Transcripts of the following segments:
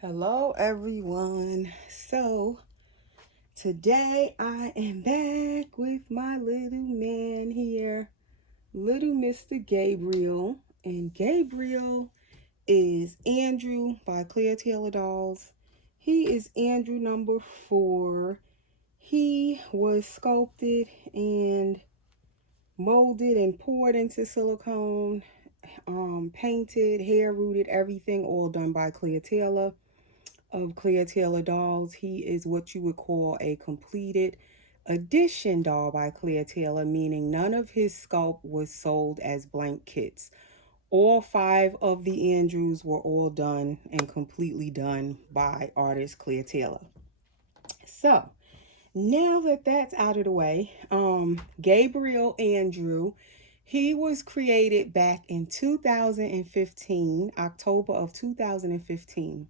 Hello, everyone. So, today I am back with my little man here, little Mr. Gabriel. And Gabriel is Andrew by Claire Taylor Dolls. He is Andrew number 4. He was sculpted and molded and poured into silicone, painted, hair rooted, everything all done by Claire Taylor of Claire Taylor Dolls. He is what you would call a completed edition doll by Claire Taylor, meaning none of his sculpt was sold as blank kits. All 5 of the Andrews were all done and completely done by artist Claire Taylor. So, now that that's out of the way, Gabriel Andrew, he was created back in 2015, October of 2015.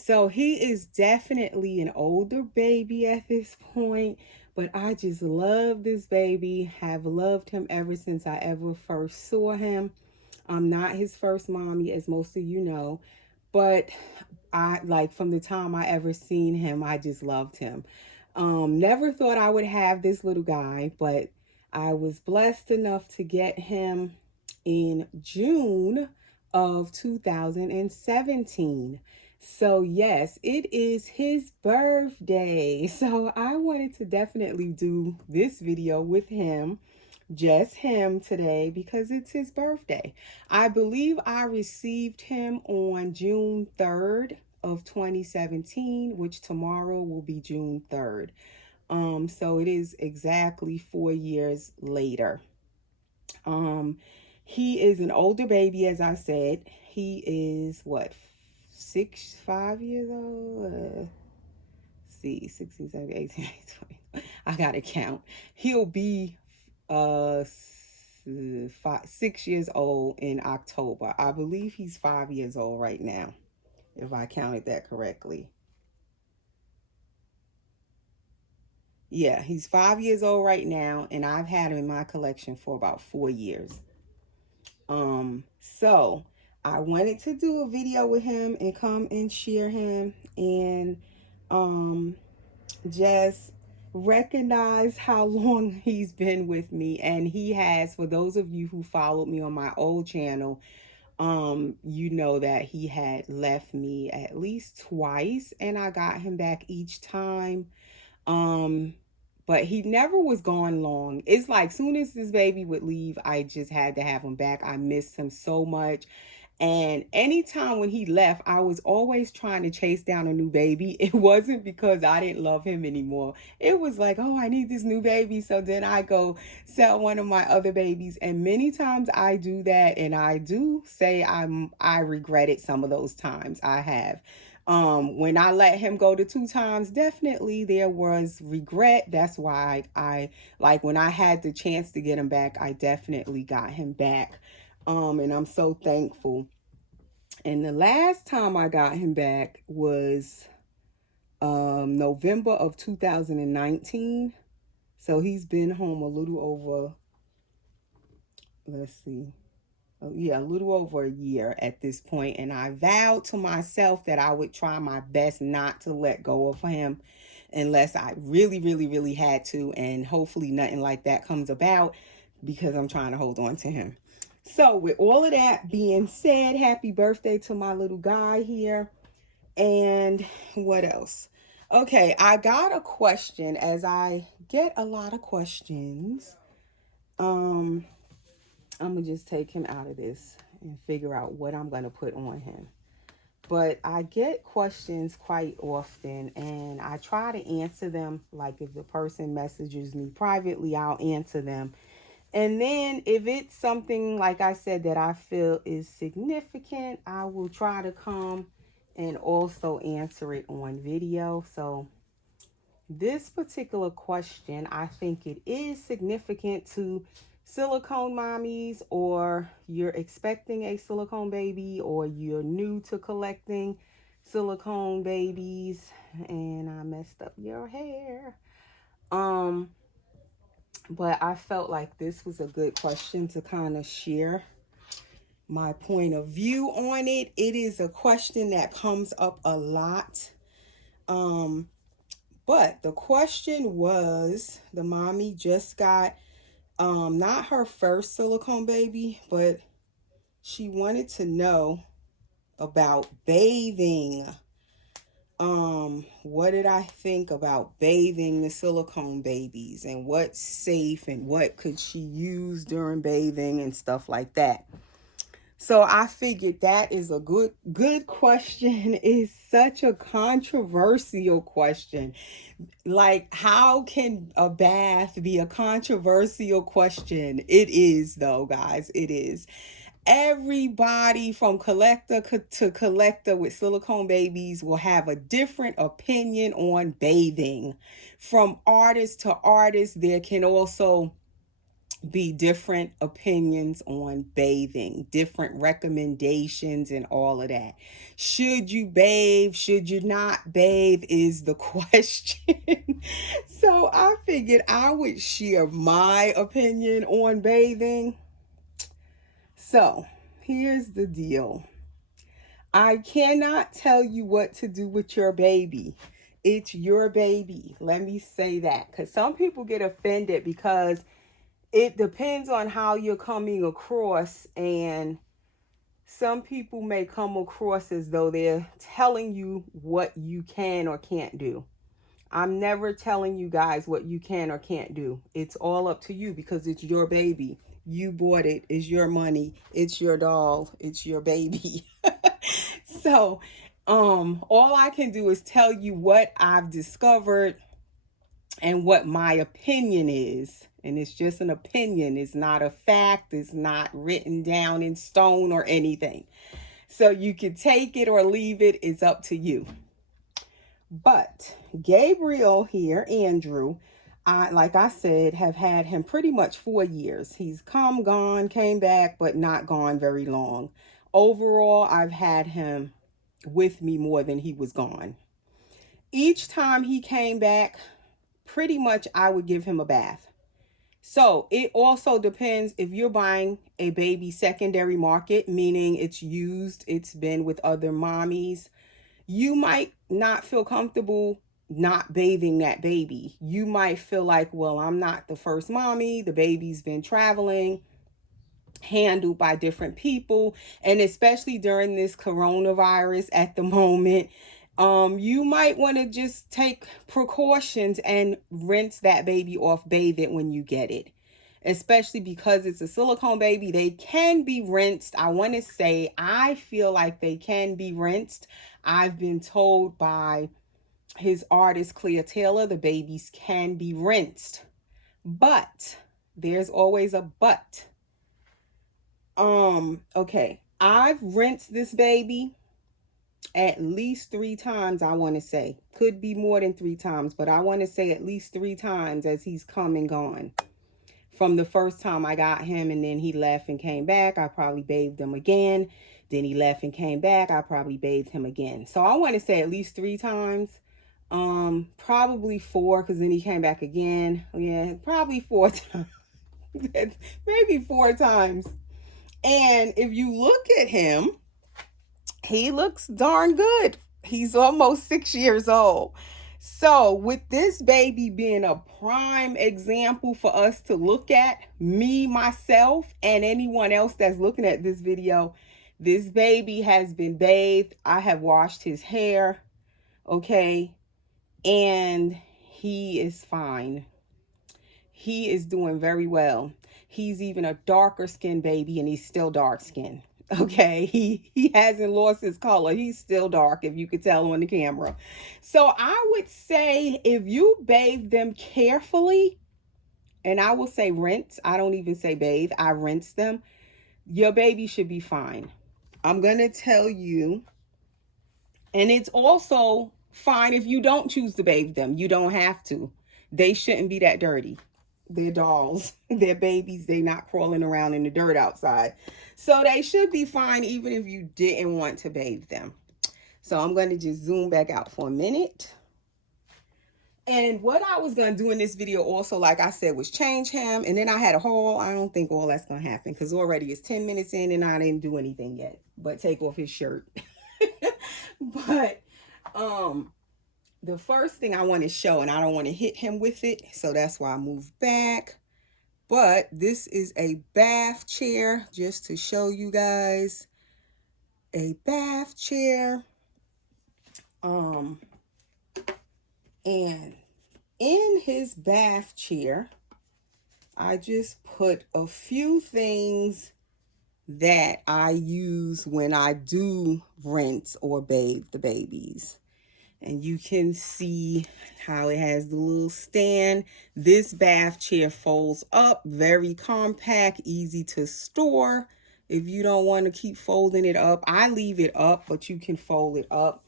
So he is definitely an older baby at this point, but I just love this baby. Have loved him ever since I ever first saw him. I'm not his first mommy, as most of you know, but I like from the time I ever seen him, I just loved him. Never thought I would have this little guy, but I was blessed enough to get him in June of 2017. So, yes, it is his birthday. So, I wanted to definitely do this video with him, just him today, because it's his birthday. I believe I received him on June 3rd of 2017, which tomorrow will be June 3rd. So it is exactly 4 years later. Um, he is an older baby, as I said. He is what, 5 years old? See, 16, 17, 18, 20. I gotta count. He'll be 6 years old in October. I believe he's 5 years old right now, if I counted that correctly. Yeah, he's 5 years old right now, and I've had him in my collection for about 4 years. So I wanted to do a video with him and come and share him and um just recognize how long he's been with me. And he has, for those of you who followed me on my old channel, you know that he had left me at least twice and I got him back each time. um but he never was gone long. It's like soon as this baby would leave, I just had to have him back. I missed him so much. And anytime when he left, I was always trying to chase down a new baby. It wasn't because I didn't love him anymore. It was like, oh, I need this new baby. So then I go sell one of my other babies. And many times I do that. And I do say I regretted some of those times I have. When I let him go the 2 times, definitely there was regret. That's why I like when I had the chance to get him back, I definitely got him back. And I'm so thankful. And the last time I got him back was November of 2019. So he's been home a little over, let's see, yeah, a little over a year at this point. And I vowed to myself that I would try my best not to let go of him unless I really, really, really had to. And hopefully nothing like that comes about because I'm trying to hold on to him. So with all of that being said, happy birthday to my little guy here. And what else? Okay, I got a question, as I get a lot of questions. Um, I'm gonna just take him out of this and figure out what I'm gonna put on him. But I get questions quite often and I try to answer them. Like if the person messages me privately, I'll answer them. And then if it's something, like I said, that I feel is significant, I will try to come and also answer it on video. So this particular question, I think it is significant to silicone mommies, or you're expecting a silicone baby, or you're new to collecting silicone babies. And I messed up your hair. Um, but I felt like this was a good question to kind of share my point of view on it. It is a question that comes up a lot. But the question was, the mommy just got not her first silicone baby, but she wanted to know about bathing. What did I think about bathing the silicone babies, and what's safe and what could she use during bathing and stuff like that. So I figured that is a good question. It's such a controversial question. Like, how can a bath be a controversial question? It is, though, guys. It is. Everybody from collector to collector with silicone babies will have a different opinion on bathing. From artist to artist, there can also be different opinions on bathing, different recommendations, and all of that. Should you bathe? Should you not bathe? Is the question. So I figured I would share my opinion on bathing. So here's the deal. I cannot tell you what to do with your baby. It's your baby. Let me say that, because some people get offended because it depends on how you're coming across, and some people may come across as though they're telling you what you can or can't do. I'm never telling you guys what you can or can't do. It's all up to you because it's your baby. You bought it. It's your money. It's your doll. It's your baby. So, all I can do is tell you what I've discovered and what my opinion is. And it's just an opinion. It's not a fact. It's not written down in stone or anything. So you can take it or leave it. It's up to you. But Gabriel here, Andrew, like I said, have had him pretty much 4 years. He's come, gone, came back, but not gone very long. Overall, I've had him with me more than he was gone. Each time he came back, pretty much I would give him a bath. So it also depends if you're buying a baby secondary market, meaning it's used, it's been with other mommies. You might not feel comfortable not bathing that baby. You might feel like, well, I'm not the first mommy. The baby's been traveling, handled by different people. And especially during this coronavirus at the moment, you might want to just take precautions and rinse that baby off, bathe it when you get it. Especially because it's a silicone baby, they can be rinsed. I want to say, I feel like they can be rinsed. I've been told by his artist, Clea Taylor, the babies can be rinsed. But there's always a but. Okay. I've rinsed this baby at least 3 times, I want to say. Could be more than 3 times, but I want to say at least 3 times as he's come and gone. From the first time I got him and then he left and came back, I probably bathed him again. Then he left and came back, I probably bathed him again. So I want to say at least 3 times. Probably 4, because then he came back again. Yeah, probably 4 times. Maybe 4 times. And if you look at him, he looks darn good. He's almost 6 years old. So with this baby being a prime example for us to look at, me, myself, and anyone else that's looking at this video, this baby has been bathed. I have washed his hair, okay? And he is fine. He is doing very well. He's even a darker skinned baby and he's still dark skinned. Okay, he hasn't lost his color. He's still dark, if you could tell on the camera. So I would say if you bathe them carefully, and I will say rinse, I don't even say bathe, I rinse them, your baby should be fine. I'm going to tell you, and it's also fine if you don't choose to bathe them. You don't have to. They shouldn't be that dirty. They're dolls. They're babies. They're not crawling around in the dirt outside. So they should be fine even if you didn't want to bathe them. So I'm going to just zoom back out for a minute. And what I was going to do in this video also, like I said, was change him. And then I had a haul. I don't think all that's going to happen because already it's 10 minutes in and I didn't do anything yet but take off his shirt. But the first thing I want to show, and I don't want to hit him with it, so that's why I moved back. But this is a bath chair, just to show you guys a bath chair. And in his bath chair, I just put a few things that I use when I do rinse or bathe the babies. And you can see how it has the little stand. This bath chair folds up, very compact, easy to store. If you don't want to keep folding it up, I leave it up, but you can fold it up.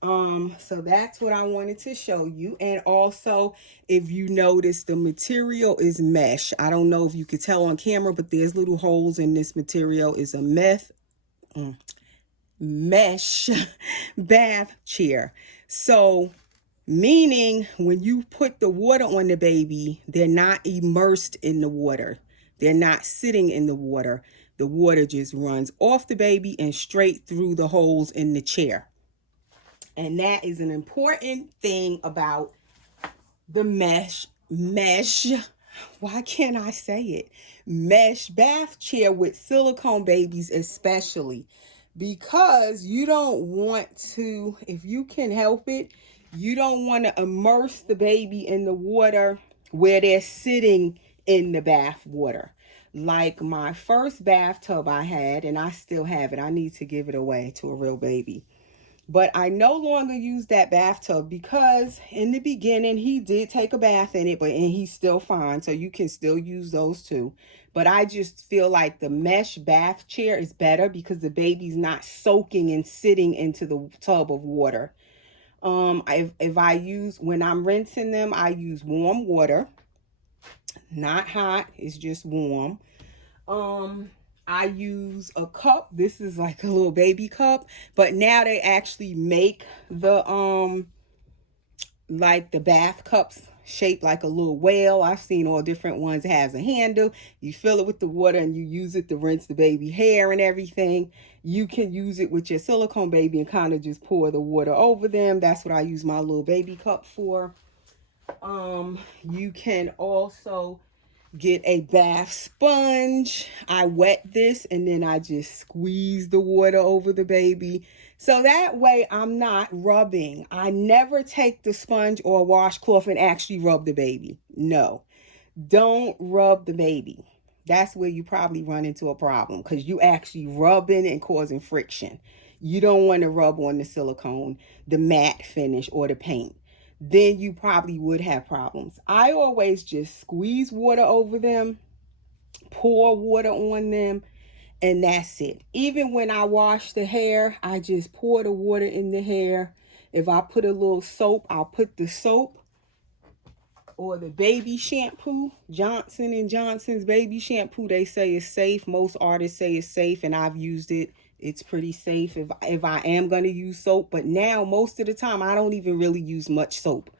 So that's what I wanted to show you. And also, if you notice, the material is mesh. I don't know if you could tell on camera, but there's little holes in this material. It's a mesh bath chair. So meaning when you put the water on the baby, they're not immersed in the water. They're not sitting in the water. The water just runs off the baby and straight through the holes in the chair. And that is an important thing about the mesh, why can't I say it? Mesh bath chair with silicone babies especially. Because you don't want to, if you can help it, you don't want to immerse the baby in the water where they're sitting in the bath water. Like my first bathtub I had, and I still have it. I need to give it away to a real baby. But I no longer use that bathtub because in the beginning he did take a bath in it, and he's still fine. So you can still use those too. But I just feel like the mesh bath chair is better because the baby's not soaking and sitting into the tub of water. If I use, when I'm rinsing them, I use warm water. Not hot, it's just warm. I use a cup. This is like a little baby cup, but now they actually make the like the bath cups shaped like a little whale. I've seen all different ones. It has a handle. You fill it with the water and you use it to rinse the baby hair and everything. You can use it with your silicone baby and kind of just pour the water over them. That's what I use my little baby cup for. You can also get a bath sponge. I wet this and then I just squeeze the water over the baby. So that way I'm not rubbing. I never take the sponge or washcloth and actually rub the baby. No, don't rub the baby. That's where you probably run into a problem because you actually rubbing and causing friction. You don't want to rub on the silicone, the matte finish, or the paint. Then you probably would have problems. I always just squeeze water over them, pour water on them, and that's it. Even when I wash the hair, I just pour the water in the hair. If I put a little soap, I'll put the soap or the baby shampoo. Johnson & Johnson's baby shampoo, they say is safe. Most artists say it's safe, and I've used it. It's pretty safe if I am going to use soap. But now, most of the time, I don't even really use much soap.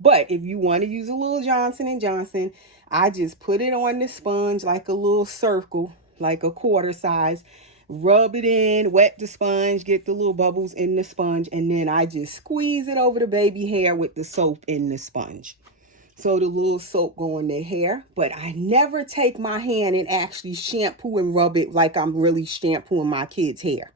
But if you want to use a little Johnson & Johnson, I just put it on the sponge like a little circle, like a quarter size. Rub it in, wet the sponge, get the little bubbles in the sponge, and then I just squeeze it over the baby hair with the soap in the sponge. So the little soap go in their hair. But I never take my hand and actually shampoo and rub it like I'm really shampooing my kids' hair.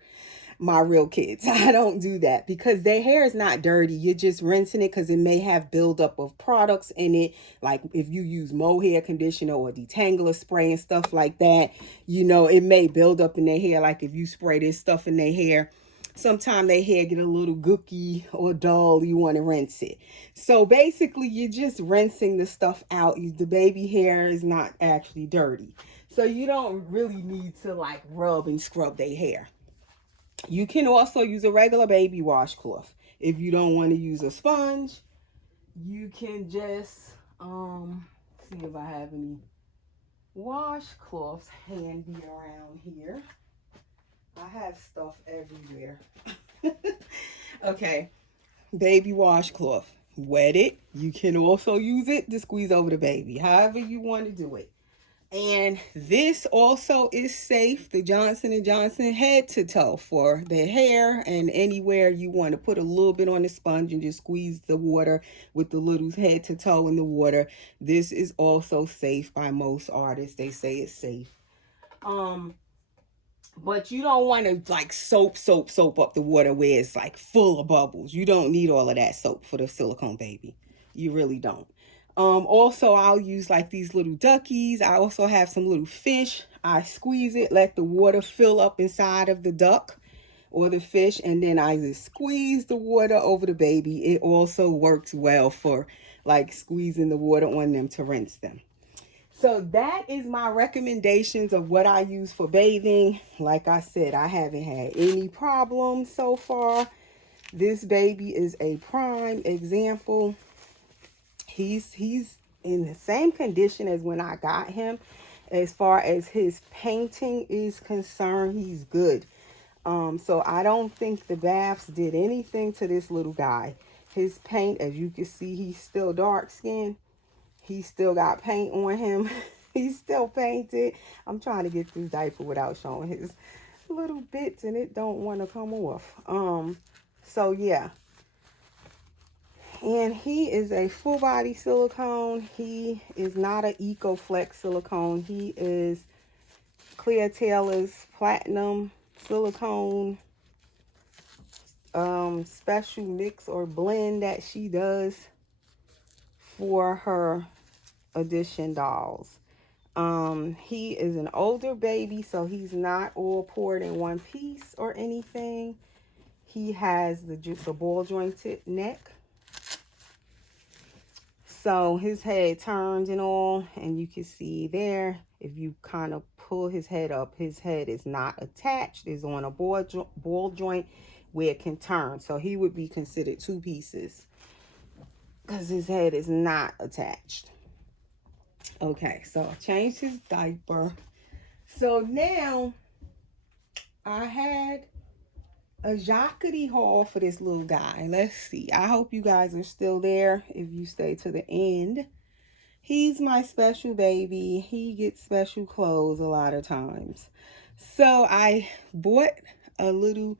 My real kids. I don't do that because their hair is not dirty. You're just rinsing it because it may have buildup of products in it. Like if you use mohair conditioner or detangler spray and stuff like that, you know, it may build up in their hair. Like if you spray this stuff in their hair, sometimes their hair get a little gooky or dull. You want to rinse it. So basically you're just rinsing the stuff out. The baby hair is not actually dirty. So you don't really need to like rub and scrub their hair. You can also use a regular baby washcloth. If you don't want to use a sponge, you can just see if I have any washcloths handy around here. I have stuff everywhere. Okay, baby washcloth. wet it. You can also use it to squeeze over the baby, however you want to do it. And this also is safe, the Johnson and Johnson head to toe for the hair, and anywhere you want to put a little bit on the sponge and just squeeze the water with the little head to toe in the water. This is also safe by most artists. They say it's safe. Um, but you don't want to like soap up the water where it's like full of bubbles. You don't need all of that soap for the silicone baby. You really don't. Also, I'll use like these little duckies. I also have some little fish. I squeeze it, let the water fill up inside of the duck or the fish, and then I just squeeze the water over the baby. It also works well for like squeezing the water on them to rinse them. So that is my recommendations of what I use for bathing. Like I said, I haven't had any problems so far. This baby is a prime example. He's in the same condition as when I got him. As far as his painting is concerned, he's good. So I don't think the baths did anything to this little guy. His paint, as you can see, he's still dark skinned. He still got paint on him. He's still painted. I'm trying to get this diaper without showing his little bits, and it don't want to come off. So yeah. And he is a full body silicone. He is not an EcoFlex silicone. He is Clear Taylor's platinum silicone special mix or blend that she does for her edition dolls. He is an older baby, so he's not all poured in one piece or anything. He has the ball jointed neck. So his head turns and all, and you can see there, if you kind of pull his head up, his head is not attached. It's on a ball joint where it can turn. So he would be considered two pieces because his head is not attached. Okay, so I changed his diaper. So now I had a Jacquerie haul for this little guy. Let's see. I hope you guys are still there if you stay to the end. He's my special baby. He gets special clothes a lot of times. So I bought a little,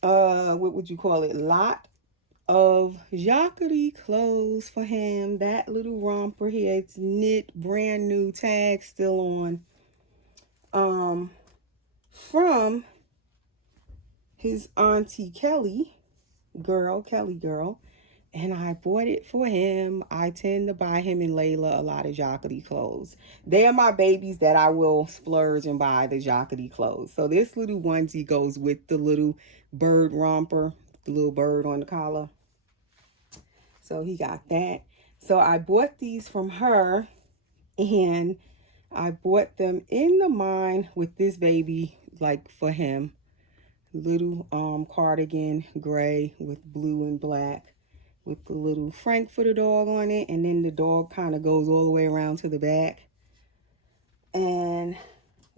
what would you call it, lot of Jacquerie clothes for him. That little romper here, it's knit, brand new, tag still on. From his auntie Kelly girl, and I bought it for him. I tend to buy him and Layla a lot of Jacquerie clothes. They are my babies that I will splurge and buy the Jacquerie clothes. So this little onesie goes with the little bird romper, the little bird on the collar. So he got that. So I bought these from her, and I bought them in the mind with this baby, like for him. Little cardigan, gray with blue and black, with the little Frankfurter dog on it, and then the dog kind of goes all the way around to the back. And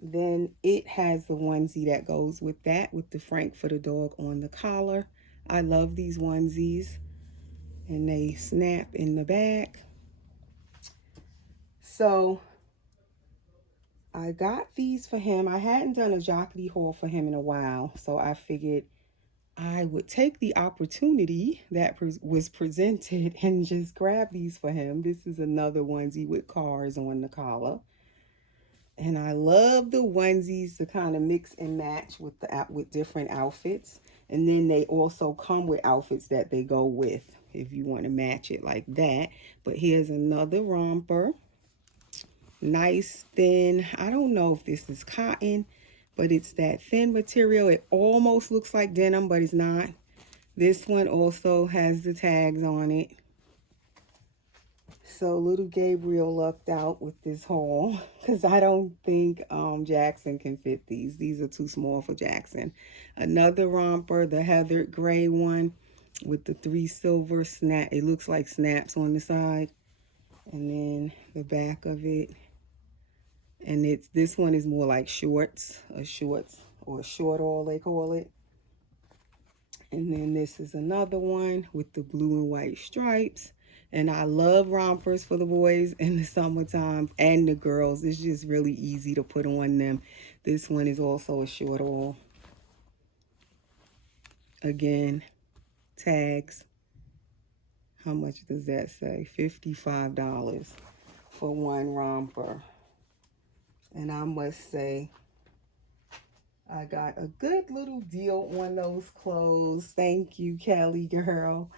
then it has the onesie that goes with that, with the Frankfurter dog on the collar. I love these onesies, and they snap in the back. So I got these for him. I hadn't done a Jacquerie haul for him in a while, so I figured I would take the opportunity that was presented and just grab these for him. This is another onesie with cars on the collar. And I love the onesies to kind of mix and match with different outfits. And then they also come with outfits that they go with if you want to match it like that. But here's another romper. Nice, thin. I don't know if this is cotton, but it's that thin material. It almost looks like denim, but it's not. This one also has the tags on it. So little Gabriel lucked out with this haul because I don't think Jackson can fit these. These are too small for Jackson. Another romper, the heathered gray one with the 3 silver snap. It looks like snaps on the side. And then the back of it. And this one is more like shorts, or short all they call it. And then this is another one with the blue and white stripes. And I love rompers for the boys in the summertime and the girls. It's just really easy to put on them. This one is also a short all. Again, tags. How much does that say? $55 for one romper. And I must say, I got a good little deal on those clothes. Thank you, Kelly girl.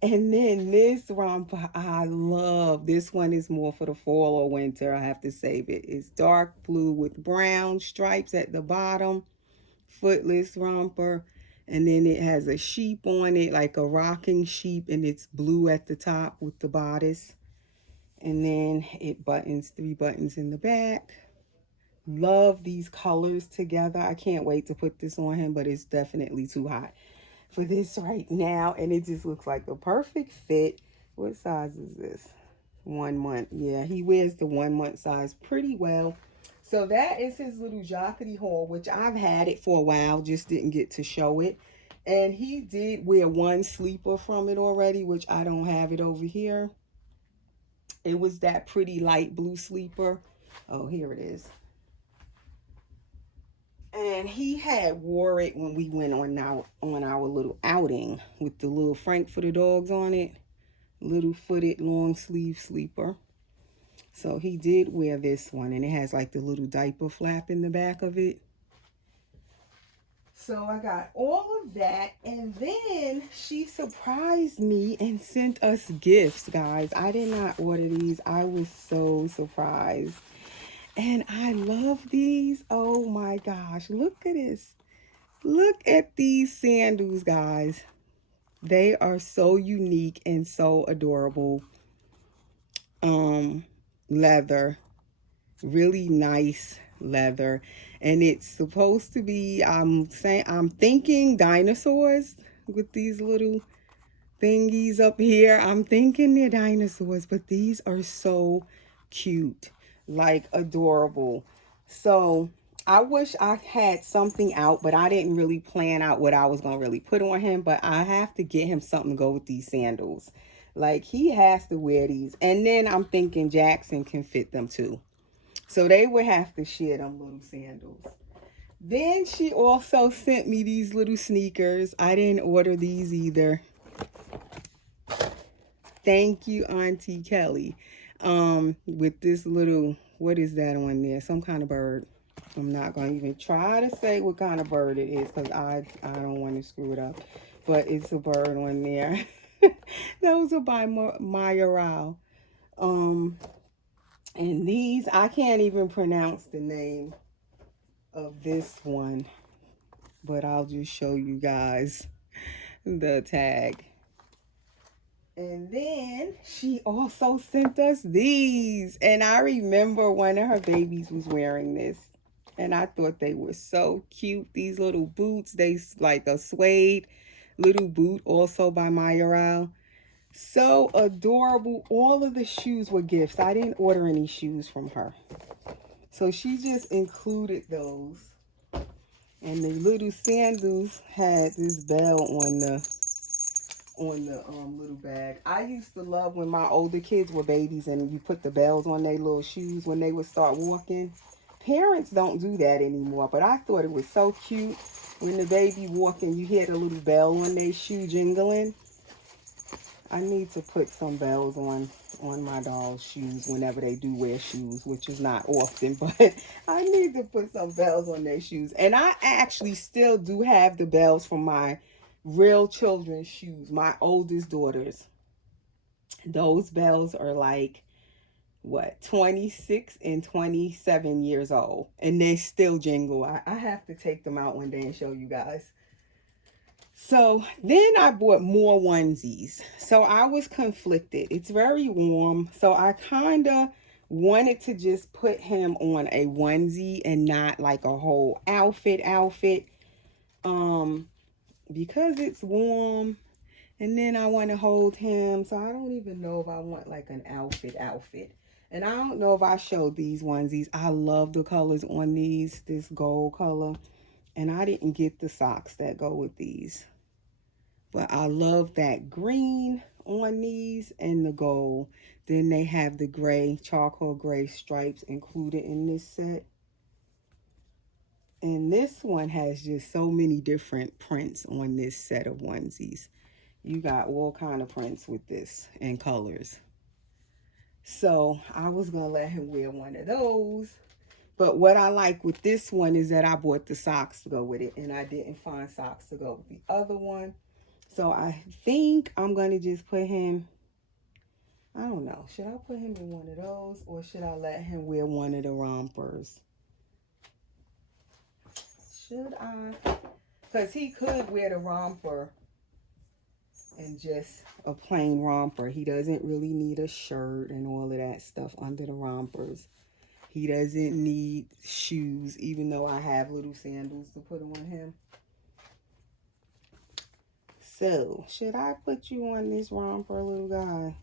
And then this romper, I love. This one is more for the fall or winter. I have to save it. It's dark blue with brown stripes at the bottom. Footless romper. And then it has a sheep on it, like a rocking sheep. And it's blue at the top with the bodice. And then it buttons, 3 buttons in the back. Love these colors together. I can't wait to put this on him, but it's definitely too hot for this right now. And it just looks like the perfect fit. What size is this? 1 month. Yeah, he wears the 1 month size pretty well. So that is his little jockety haul, which I've had it for a while, just didn't get to show it. And he did wear one sleeper from it already, which I don't have it over here. It was that pretty light blue sleeper. Oh, here it is. And he had wore it when we went on our little outing with the little Frankfurter dogs on it. Little footed long sleeve sleeper. So he did wear this one, and it has like the little diaper flap in the back of it. So I got all of that, and then she surprised me and sent us gifts, guys. I did not order these. I was so surprised. And I love these. Oh my gosh. Look at this. Look at these sandals, guys. They are so unique and so adorable. Leather. Really nice leather. And it's supposed to be, I'm thinking dinosaurs with these little thingies up here. I'm thinking they're dinosaurs, but these are so cute, like adorable. So I wish I had something out, but I didn't really plan out what I was going to really put on him. But I have to get him something to go with these sandals. Like, he has to wear these. And then I'm thinking Jackson can fit them too. So they would have to share them little sandals. Then she also sent me these little sneakers. I didn't order these either. Thank you, Auntie Kelly. With this little, what is that on there? Some kind of bird. I'm not going to even try to say what kind of bird it is, because I don't want to screw it up. But it's a bird on there. Those are by Maya Rao. And these, I can't even pronounce the name of this one, but I'll just show you guys the tag. And then she also sent us these. And I remember one of her babies was wearing this. And I thought they were so cute. These little boots, they like a suede little boot, also by Maya Rao. So adorable. All of the shoes were gifts. I didn't order any shoes from her. So she just included those. And the little sandals had this bell on the little bag. I used to love when my older kids were babies and you put the bells on their little shoes when they would start walking. Parents don't do that anymore, but I thought it was so cute when the baby walking, you hear the little bell on their shoe jingling. I need to put some bells on my doll's shoes whenever they do wear shoes, which is not often, but I need to put some bells on their shoes. And I actually still do have the bells from my real children's shoes, my oldest daughters. Those bells are like, what, 26 and 27 years old, and they still jingle. I have to take them out one day and show you guys. So then I bought more onesies. So I was conflicted. It's very warm. So I kind of wanted to just put him on a onesie and not like a whole outfit. Because it's warm. And then I want to hold him. So I don't even know if I want like an outfit. And I don't know if I showed these onesies. I love the colors on these. This gold color. And I didn't get the socks that go with these. But I love that green on these and the gold. Then they have the gray, charcoal gray stripes included in this set. And this one has just so many different prints on this set of onesies. You got all kind of prints with this and colors. So I was going to let him wear one of those. But what I like with this one is that I bought the socks to go with it. And I didn't find socks to go with the other one. So I think I'm going to just put him, I don't know. Should I put him in one of those? Or should I let him wear one of the rompers? Should I? Because he could wear the romper and just a plain romper. He doesn't really need a shirt and all of that stuff under the rompers. He doesn't need shoes, even though I have little sandals to put on him. So, should I put you on this romper, little guy?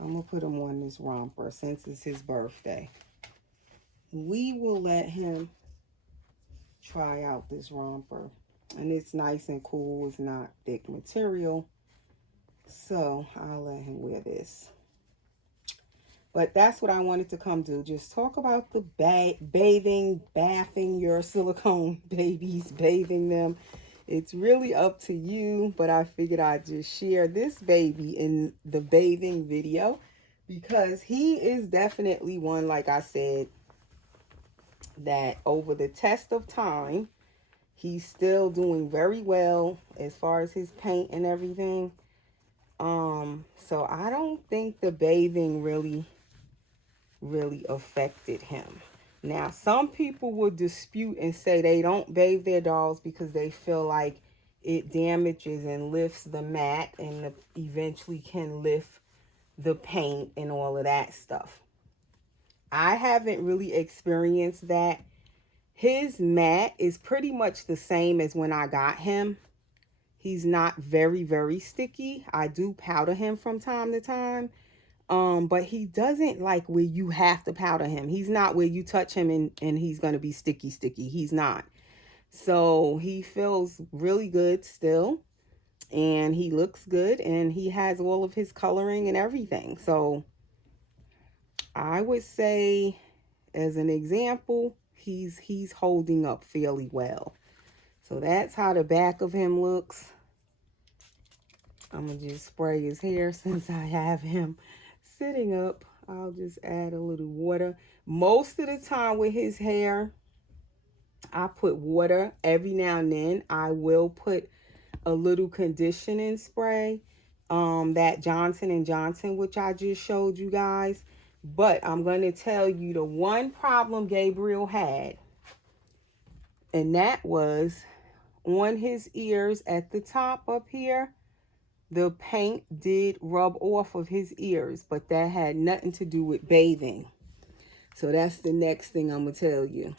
I'm going to put him on this romper since it's his birthday. We will let him try out this romper. And it's nice and cool. It's not thick material. So, I'll let him wear this. But that's what I wanted to come do. Just talk about the bathing your silicone babies, bathing them. It's really up to you, but I figured I'd just share this baby in the bathing video because he is definitely one, like I said, that over the test of time, he's still doing very well as far as his paint and everything. So I don't think the bathing really affected him. Now, some people would dispute and say they don't bathe their dolls because they feel like it damages and lifts the mat and eventually can lift the paint and all of that stuff. I haven't really experienced that. His mat is pretty much the same as when I got him. He's not very, very sticky. I do powder him from time to time. But he doesn't like where you have to powder him. He's not where you touch him and he's going to be sticky. He's not. So he feels really good still. And he looks good. And he has all of his coloring and everything. So I would say, as an example, he's holding up fairly well. So that's how the back of him looks. I'm going to just spray his hair since I have him sitting up. I'll just add a little water. Most of the time with his hair, I put water. Every now and then, I will put a little conditioning spray. That Johnson & Johnson, which I just showed you guys. But I'm going to tell you the one problem Gabriel had. And that was on his ears at the top up here. The paint did rub off of his ears, but that had nothing to do with bathing. So that's the next thing I'm going to tell you.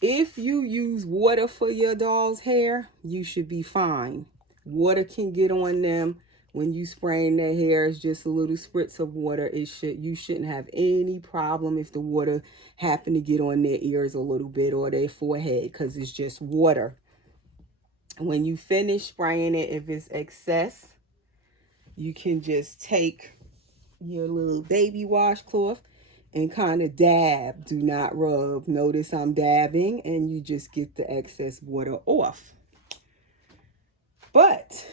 If you use water for your doll's hair, you should be fine. Water can get on them. When you spraying their hair, it's just a little spritz of water. You shouldn't have any problem if the water happen to get on their ears a little bit or their forehead, because it's just water. When you finish spraying it, if it's excess, you can just take your little baby washcloth and kind of dab. Do not rub. Notice I'm dabbing, and you just get the excess water off. But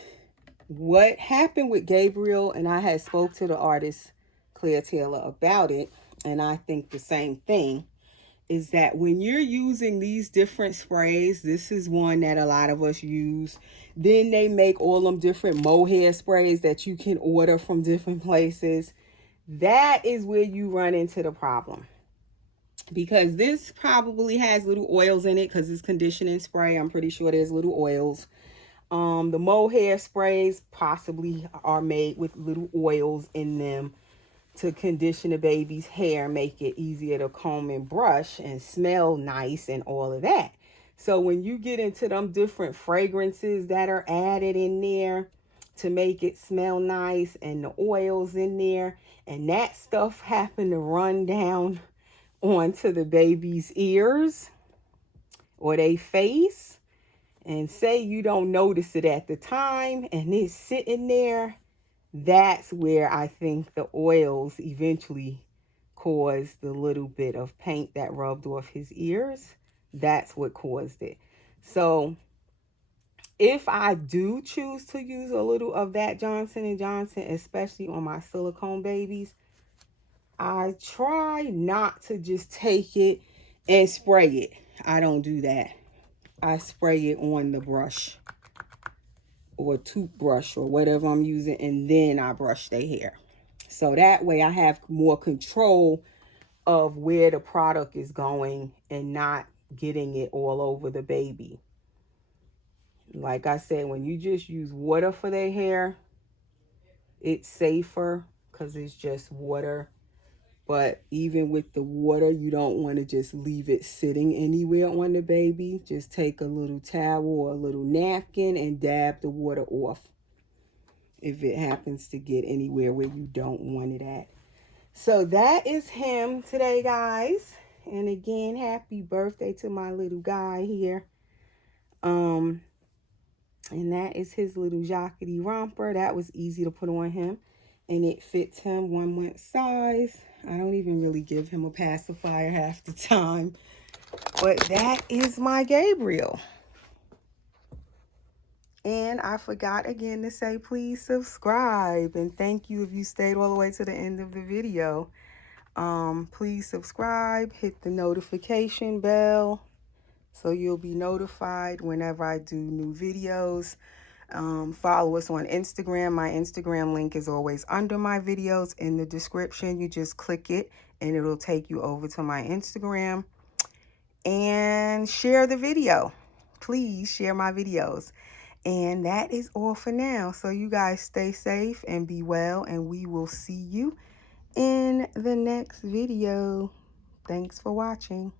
what happened with Gabriel, and I had spoke to the artist Claire Taylor about it, and I think the same thing, is that when you're using these different sprays, this is one that a lot of us use. Then they make all them different mohair sprays that you can order from different places. That is where you run into the problem. Because this probably has little oils in it because it's conditioning spray. I'm pretty sure there's little oils. The mohair sprays possibly are made with little oils in them to condition the baby's hair, make it easier to comb and brush and smell nice and all of that. So when you get into them different fragrances that are added in there to make it smell nice and the oils in there, and that stuff happen to run down onto the baby's ears or their face, And say you don't notice it at the time and it's sitting there, that's where I think the oils eventually caused the little bit of paint that rubbed off his ears. That's what caused it. So if I do choose to use a little of that Johnson & Johnson, especially on my silicone babies, I try not to just take it and spray it. I don't do that. I spray it on the brush or toothbrush or whatever I'm using, and then I brush their hair. So that way I have more control of where the product is going and not getting it all over the baby. Like I said, when you just use water for their hair, it's safer because it's just water. But even with the water, you don't want to just leave it sitting anywhere on the baby. Just take a little towel or a little napkin and dab the water off if it happens to get anywhere where you don't want it at. So that is him today, guys. And again, happy birthday to my little guy here. And that is his little jockety romper. That was easy to put on him. And it fits him 1 month size. I don't even really give him a pacifier half the time. But that is my Gabriel. And I forgot again to say, please subscribe. And thank you if you stayed all the way to the end of the video. Please subscribe, hit the notification bell so you'll be notified whenever I do new videos. Follow us on Instagram. My Instagram link is always under my videos in the description. You just click it and it'll take you over to my Instagram. And share the video. Please share my videos. And that is all for now. So you guys stay safe and be well, and we will see you in the next video. Thanks for watching.